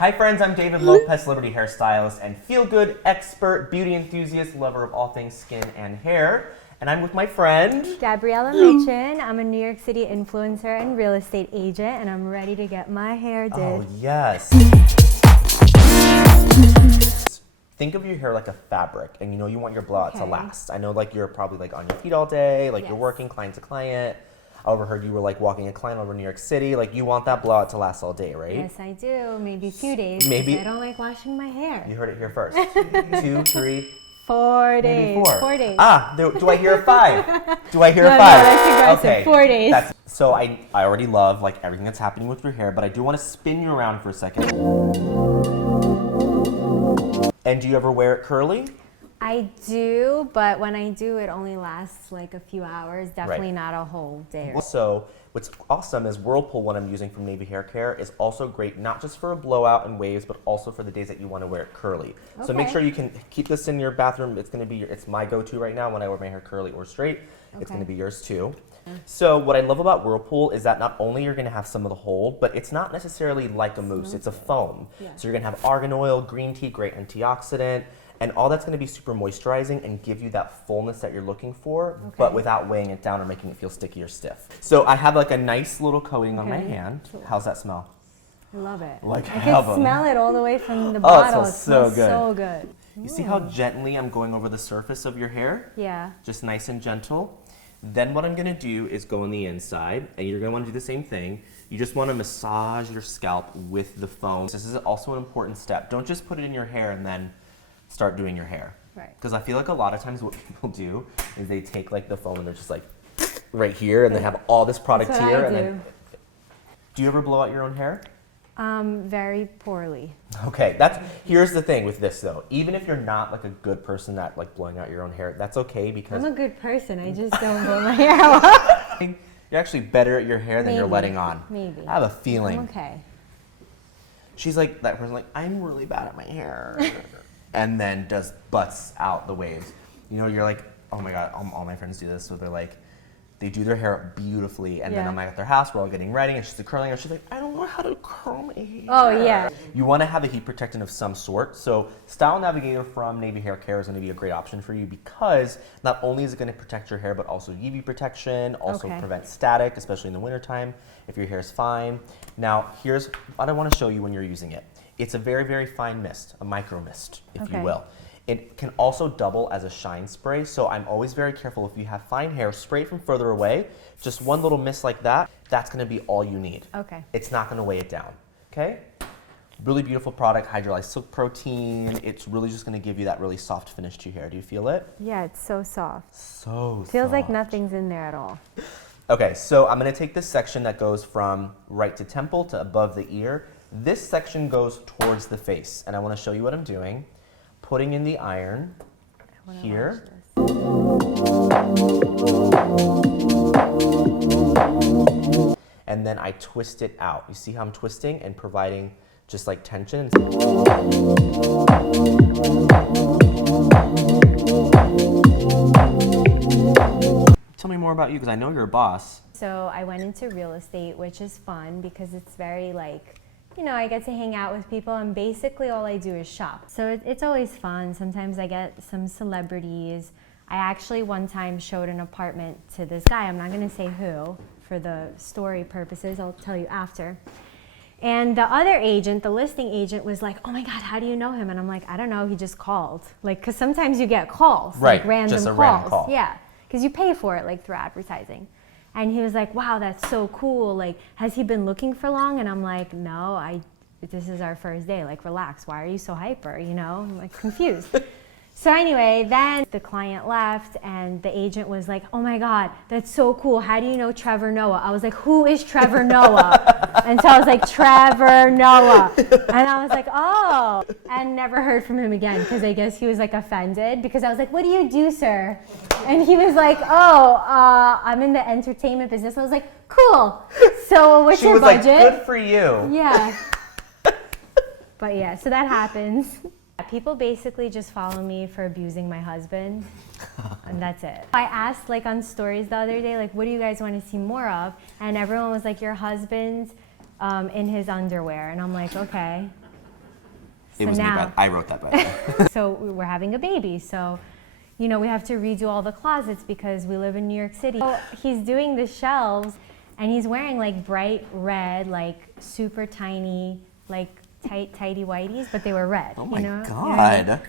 Hi friends, I'm David Lopez, celebrity hairstylist and feel-good expert, beauty enthusiast, lover of all things skin and hair. And I'm with my friend Gabriella Mitchin. I'm a New York City influencer and real estate agent, and I'm ready to get my hair did. Oh yes. Think of your hair like a fabric, and you want your blowout to last. I know you're probably on your feet all day, you're working client to client. I overheard you were walking a client over New York City. You want that blowout to last all day, right? Yes, I do. Maybe 2 days. Maybe. I don't like washing my hair. You heard it here first. 2, 3, 4 days. maybe 4. 4 days. Do I hear a 5? Do I hear a 5? No, that's aggressive. Okay. 4 days. So I already love everything that's happening with your hair, but I do want to spin you around for a second. And do you ever wear it curly? I do, but when I do, it only lasts a few hours. Definitely not a whole day. Also, what's awesome is Whirlpool, what I'm using from Navy Hair Care, is also great not just for a blowout and waves, but also for the days that you want to wear it curly. Okay. So make sure you can keep this in your bathroom. It's my go-to right now when I wear my hair curly or straight. Okay. It's going to be yours too. So what I love about Whirlpool is that not only you're going to have some of the hold, but it's not necessarily like a mousse. It's a foam. Yeah. So you're going to have argan oil, green tea, great antioxidant, and all that's going to be super moisturizing and give you that fullness that you're looking for, but without weighing it down or making it feel sticky or stiff. So I have a nice little coating on my hand. How's that smell? I love it. I can smell it all the way from the bottle. It smells so good. You see how gently I'm going over the surface of your hair? Yeah. Just nice and gentle. Then what I'm going to do is go on the inside, and you're going to want to do the same thing. You just want to massage your scalp with the foam. This is also an important step. Don't just put it in your hair and then start doing your hair. Right. Because I feel a lot of times what people do is they take the foam and they're just right here, and they have all this product here. And then, do you ever blow out your own hair? Very poorly. Okay, here's the thing with this though. Even if you're not a good person at blowing out your own hair, that's okay because I'm a good person. I just don't blow my hair out. You're actually better at your hair than you're letting on. Maybe. I have a feeling. I'm okay. She's that person I'm really bad at my hair. And then just butts out the waves. You're oh my God, all my friends do this. So they're they do their hair up beautifully, and then I'm at their house, we're all getting ready, and she's curling, and she's I don't know how to curl my hair. Oh yeah. You want to have a heat protectant of some sort, so Style Navigator from Navy Hair Care is going to be a great option for you because not only is it going to protect your hair, but also UV protection, also prevent static, especially in the wintertime, if your hair is fine. Now, here's what I want to show you when you're using it. It's a very, very fine mist, a micro mist, if you will. It can also double as a shine spray, so I'm always very careful if you have fine hair, spray it from further away. Just one little mist like that, that's going to be all you need. Okay. It's not going to weigh it down, okay? Really beautiful product, hydrolyzed silk protein. It's really just going to give you that really soft finish to your hair. Do you feel it? Yeah, it's so soft. So soft. Feels like nothing's in there at all. Okay, so I'm going to take this section that goes from right to temple to above the ear. This section goes towards the face, and I want to show you what I'm doing. Putting in the iron here. And then I twist it out. You see how I'm twisting and providing just tension? Tell me more about you, because I know you're a boss. So I went into real estate, which is fun because it's very I get to hang out with people, and basically all I do is shop. So it's always fun. Sometimes I get some celebrities. I actually one time showed an apartment to this guy. I'm not going to say who for the story purposes. I'll tell you after. And the other agent, the listing agent, was oh my God, how do you know him? And I'm I don't know, he just called. Because sometimes you get calls, random just a calls. random call. Yeah, because you pay for it through advertising. And he was wow, that's so cool. Has he been looking for long? And I'm no, this is our first day. Relax. Why are you so hyper? I'm confused. So anyway, then the client left, and the agent was oh my God, that's so cool. How do you know Trevor Noah? I was who is Trevor Noah? And so I was Trevor Noah. And I was oh, and never heard from him again because I guess he was offended because I was what do you do, sir? And he was I'm in the entertainment business. I was cool. So what's your budget? Good for you. Yeah. But yeah, so that happens. People basically just follow me for abusing my husband, and that's it. I asked like on stories the other day, like, what do you guys want to see more of? And everyone was like, your husband's in his underwear, and I'm like, okay. It was me, I wrote that by the way. So we're having a baby, so you know we have to redo all the closets because we live in New York City. So he's doing the shelves, and he's wearing like bright red, like super tiny, like tighty whities, but they were red. Oh my you know? God. You know what I mean?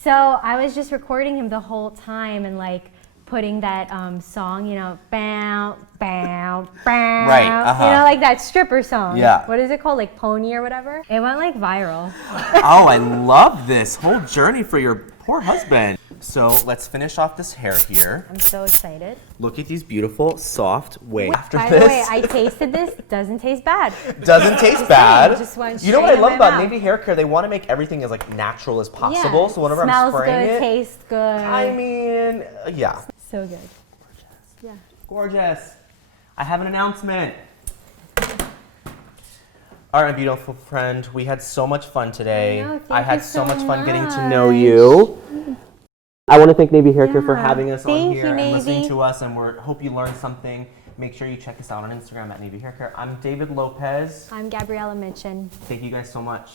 So I was just recording him the whole time and like putting that song, you know, bow, bow, bow. Right, You know, like that stripper song. Yeah. What is it called? Like Pony or whatever? It went like viral. Oh, I love this whole journey for your poor husband. So let's finish off this hair here. I'm so excited. Look at these beautiful, soft waves. After By this, the way, I tasted this. Doesn't taste bad. doesn't taste bad. Just went You know what I straight in love my about mouth. Navy Hair Care? They want to make everything as like natural as possible. Yeah. So whenever Smells I'm spraying good, it, tastes good. I mean, yeah, So good. Yeah. gorgeous. I have an announcement. All right, my beautiful friend, we had so much fun today. I know, thank I had you so so much fun getting to much. know you. I want to thank Navy Hair Care for Yeah. having us on Thank here you, and listening Navy. to us, and we hope you learned something. Make sure you check us out on Instagram at Navy Hair Care. I'm David Lopez. I'm Gabriella Mitchin. Thank you guys so much.